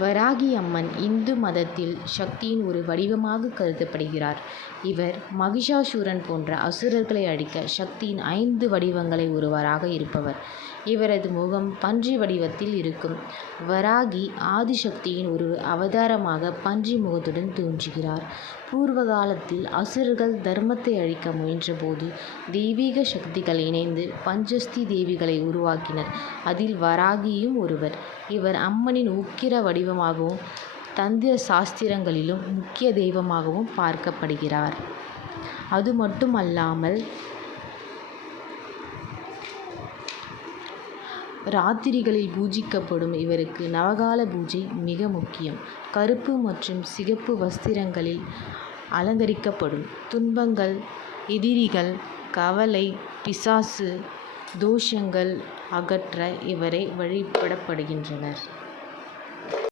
வராகி அம்மன் இந்து மதத்தில் சக்தியின் ஒரு வடிவமாக கருதப்படுகிறார். இவர் மகிஷாசூரன் போன்ற அசுரர்களை அழிக்க சக்தியின் 5 வடிவங்களில் ஒருவராக இருப்பவர். இவரது முகம் பன்றி வடிவத்தில் இருக்கும். வராகி ஆதிசக்தியின் ஒரு அவதாரமாக பன்றி முகத்துடன் தோன்றுகிறார். பூர்வ காலத்தில் அசுரர்கள் தர்மத்தை அழிக்க முயன்றபோது தெய்வீக சக்திகள் இணைந்து பஞ்சஸ்தி தேவிகளை உருவாக்கினர். அதில் வராகியும் ஒருவர். இவர் அம்மனின் உக்கிர வடிவமாகவும் தந்திர சாஸ்திரங்களிலும் முக்கிய தெய்வமாகவும் பார்க்கப்படுகிறார். அது மட்டுமல்லாமல் ராத்திரிகளில் பூஜிக்கப்படும் இவருக்கு நவகால பூஜை மிக முக்கியம். கருப்பு மற்றும் சிகப்பு வஸ்திரங்களில் அலங்கரிக்கப்படும். துன்பங்கள், எதிரிகள், கவலை, பிசாசு தோஷங்கள் அகற்ற இவரை வழிபடப்படுகின்றனர்.